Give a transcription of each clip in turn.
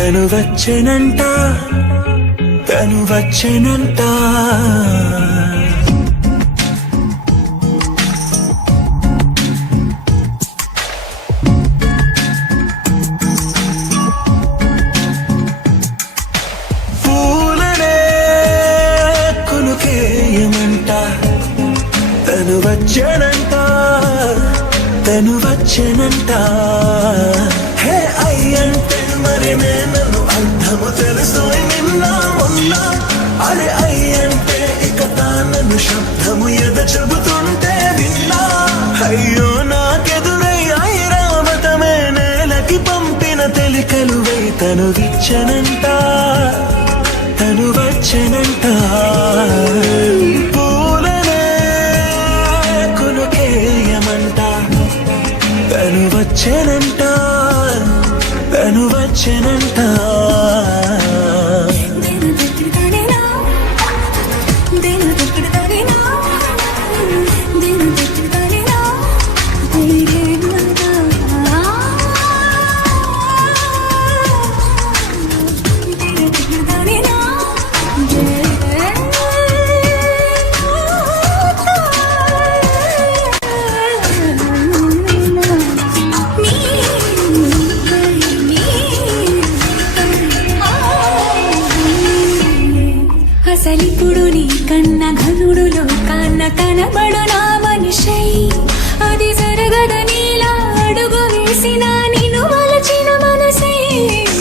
తను వచ్చెనంట తను వచ్చెనంట పూలనే కొనుకేయమంట తను వచ్చెనంట తను వచ్చెనంట హే అయ్యంటే మరి నేను అర్థము తెలుసు నిన్న మొన్న అరే అయ్యంటే ఇక తానను శబ్దము ఎద చెబుతుంటే విన్నా అయ్యో నాకెదురై ఐరావతమే నేలకి పంపిన తెలికలువై తను విచ్చనంట తను వచ్చెనంట పూలనే కొనుకేయమంట తను వచ్చెనంట తను వచ్చెనంట అసలిప్పుడు నీ కన్న ఘనుడులో కాన్న కనబడు నా మనిషై అది జరగదనిలా అడుగు వేసిన నిన్ను మలచిన మనసై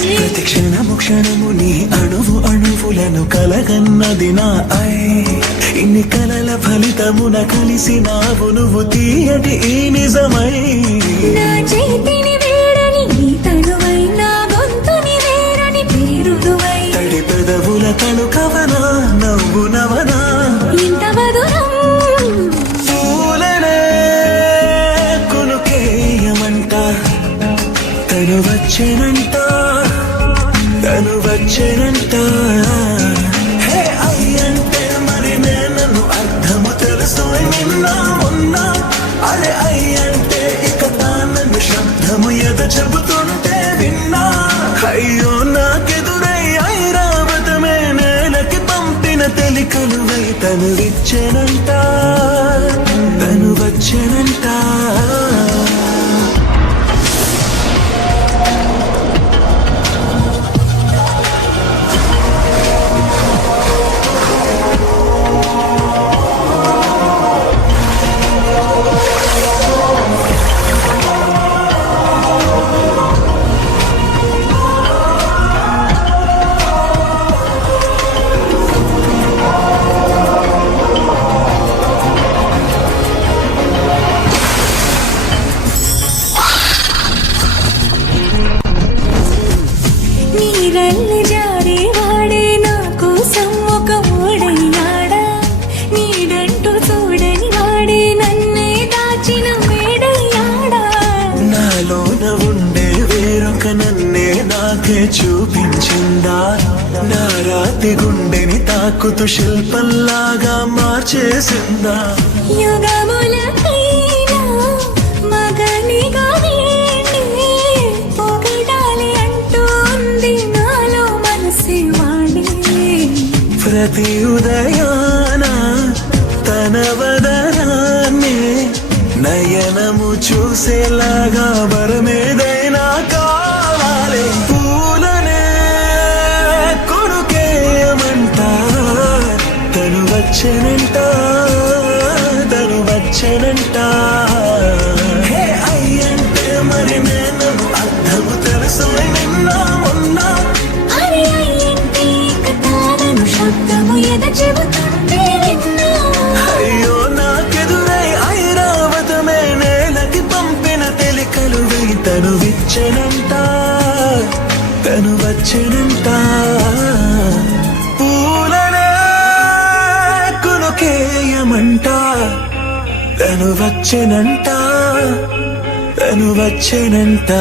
ప్రతి క్షణము క్షణము నీ అణువు అణువులను కలగన్నది నా ఐ ఇన్ని కలల ఫలితమున కలిసినావు నువ్వు తీయటి ఈ నిజమై నా చేతిని వేడని నీ తనువై నా గొంతుని వేరని పేరుదువై తడి పెదవుల తను కవనా నవ్వు నవనా ఇంత మధురం పూలనే కొనుకేయమంట తను వచ్చెనంట తను వచ్చెనంట హే అయ్యంటే మరి నేను అర్థము తెలుసు నిన్న మొన్న అరే అయ్యంటే ఇక తానను శబ్దము ఎద చెబుతుంటే విన్నా అయ్యో నాకెదురై ఐరావతమే నేలకి పంపిన తెలికలువై తను విచ్చెనంట తను వచ్చెనంట నీరల్లి జారే వాడే నా కోసం ఒక ఓడయ్యాడా నీడంటూ చూడని వాడే నన్నే దాచిన మేడయ్యాడా నాలోన ఉండే వేరొక నన్నే నాకే చూపించిందా నా రాతి గుండెని తాకుతూ శిల్పంలాగా మార్చేసిందా యుగములకైనా మగనిగా ప్రతి ఉదయాన తన వదనాన్నే నయనము చూసేలాగా వరమేదైనా కావాలి పూలనే కొనుకేయమంట తను వచ్చెనంట తను వచ్చెనంట హే అయ్యంటే మరి నేను అర్థము తెలుసు నిన్న మొన్న అయ్యో నాకెదురై ఐరావతమే నేలకి పంపిన తెలికలువై తను విచ్చెనంట తను వచ్చెనంట పూలనే కొనుకేయమంట తను వచ్చెనంట తను వచ్చెనంట